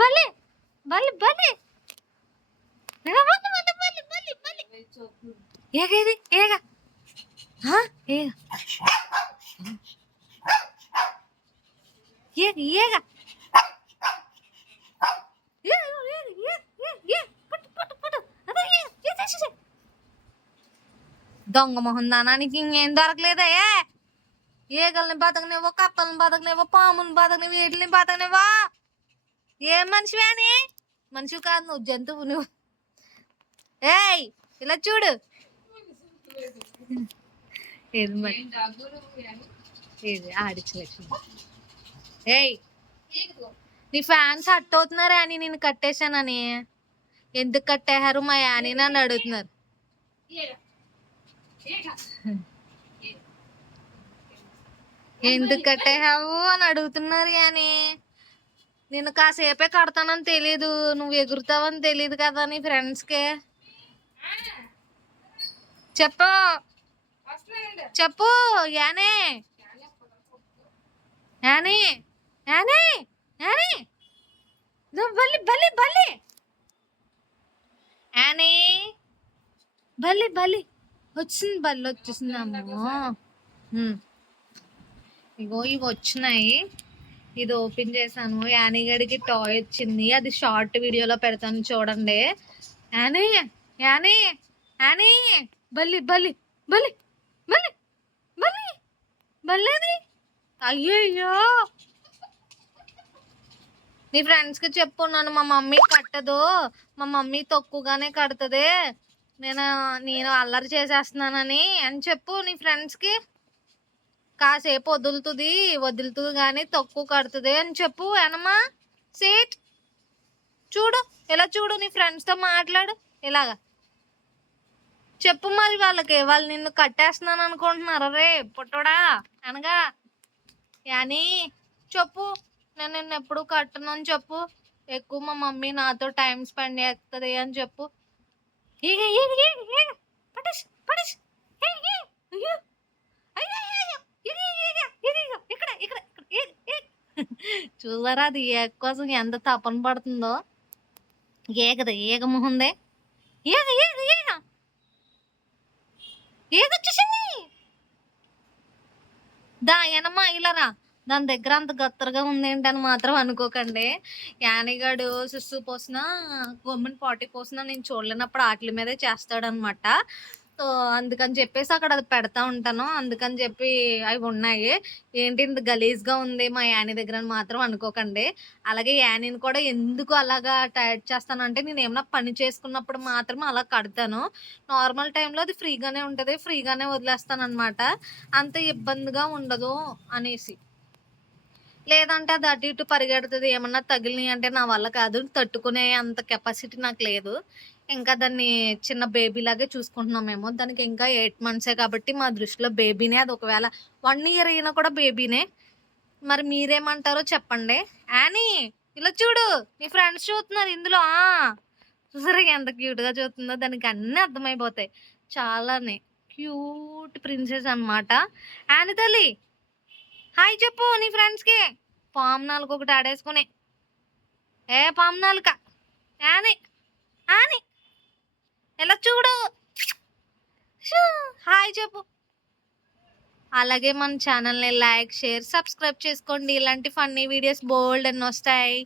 బల్లి బల్లి బల్లి ఏగ ఇది ఏగ ఏగ ఏగ దొంగ మొహం దానా నీకు ఇంకేం దొరకలేదా ఏగల్ని బతకనివ్వో కప్పల్ని బతకనివ్వో పాముని బతకనివ్వు వీటిని బతకనివ్వా ఏం మనిషివే అని మనిషివి కాదు నువ్వు జంతువు నువ్వు ఏయ్ ఇలా చూడు ఏది మరి ఏది ఆడిచలేదు ఏయ్ నీ ఫ్యాన్స్ హట్ అవుతున్నారా అని నేను కట్టేశానని ఎందుకు కట్టేశారు మా యాని నన్ను అడుగుతున్నారు ఎందుకు కట్టేసావు అని అడుగుతున్నారు కానీ నేను కాసేపే కడతానని తెలీదు నువ్వు ఎగురుతావని తెలీదు కదా నీ ఫ్రెండ్స్కి చెప్పు చెప్పు యానే యాని యాని యాని బల్లి బల్లి బల్లి యాని బల్లి బల్లి వచ్చింది బల్లి వచ్చేసింది అమ్మో ఇగో ఇవి వచ్చినాయి ఇది ఓపెన్ చేశాను యానిగడికి టాయ్ వచ్చింది అది షార్ట్ వీడియోలో పెడతాను చూడండి యానీ యానీ యానీ బల్లి బల్లి బల్లి బల్లి బల్లి బల్లేది అయ్యయ్యో నీ ఫ్రెండ్స్కి చెప్పు నన్ను మా మమ్మీ కట్టదు మా మమ్మీ తక్కువగానే కడుతుంది నేను అల్లరి చేసేస్తున్నానని అని చెప్పు నీ ఫ్రెండ్స్కి కాసేపు వదులుతుంది కానీ తక్కువ కడుతుంది అని చెప్పు ఏనమ్మా సేట్ చూడు ఇలా చూడు నీ ఫ్రెండ్స్తో మాట్లాడు ఇలాగా చెప్పు మరి వాళ్ళకి వాళ్ళు నిన్ను కట్టేస్తున్నాను అనుకుంటున్నారు రే పుట్టడా అనగా యాని చెప్పు నేను నిన్ను ఎప్పుడు కట్టను అని చెప్పు ఎక్కువ మా మమ్మీ నాతో టైం స్పెండ్ చేస్తుంది అని చెప్పు చూసారా అది ఏగ కోసం ఎంత తపన పడుతుందో ఏగదా ఏగ మొహందే ఏగ ఏగ ఏగ ఏగొచ్చేసింది దా ఏనమ్మా ఇలారా దాని దగ్గర అంత గత్తరగా ఉంది ఏంటని మాత్రం అనుకోకండి యానిగాడు సుస్సు పోసిన గమ్ముని పాటి పోసిన నేను చూడలేనప్పుడు ఆటల మీదే చేస్తాడనమాట సో అందుకని చెప్పేసి అక్కడ అది పెడతా ఉంటాను అందుకని చెప్పి అవి ఉన్నాయి ఏంటి ఇంత గలీజ్గా ఉంది మా యాని దగ్గర అని మాత్రం అనుకోకండి అలాగే యానీని కూడా ఎందుకు అలాగా టైట్ చేస్తానంటే నేను ఏమైనా పని చేసుకున్నప్పుడు మాత్రం అలా కడతాను నార్మల్ టైంలో అది ఫ్రీగానే ఉంటుంది ఫ్రీగానే వదిలేస్తాను అనమాట అంత ఇబ్బందిగా ఉండదు అనేసి లేదంటే అది అటు ఇటు పరిగెడుతుంది ఏమన్నా తగిలినాయి అంటే నా వల్ల కాదు తట్టుకునే అంత కెపాసిటీ నాకు లేదు ఇంకా దాన్ని చిన్న బేబీ లాగే చూసుకుంటున్నామేమో దానికి ఇంకా 8 months కాబట్టి మా దృష్టిలో బేబీనే అది ఒకవేళ 1 year అయినా కూడా బేబీనే మరి మీరేమంటారో చెప్పండి యానీ ఇలా చూడు నీ ఫ్రెండ్స్ చూస్తున్నారు ఇందులో చూసారా ఎంత క్యూట్గా చూస్తుందో దానికి అన్నీ అర్థమైపోతాయి చాలానే క్యూట్ ప్రిన్సెస్ అనమాట యానీ తల్లి హాయ్ చెప్పు నీ ఫ్రెండ్స్కి పాము నాలుగు ఒకటి ఆడేసుకుని పాము నాలుక యాని యాని ఎలా చూడు హాయ్ చెప్పు అలాగే మన ఛానల్ని లైక్ షేర్ సబ్స్క్రైబ్ చేసుకోండి ఇలాంటి ఫన్నీ వీడియోస్ బోల్డ్ అని వస్తాయి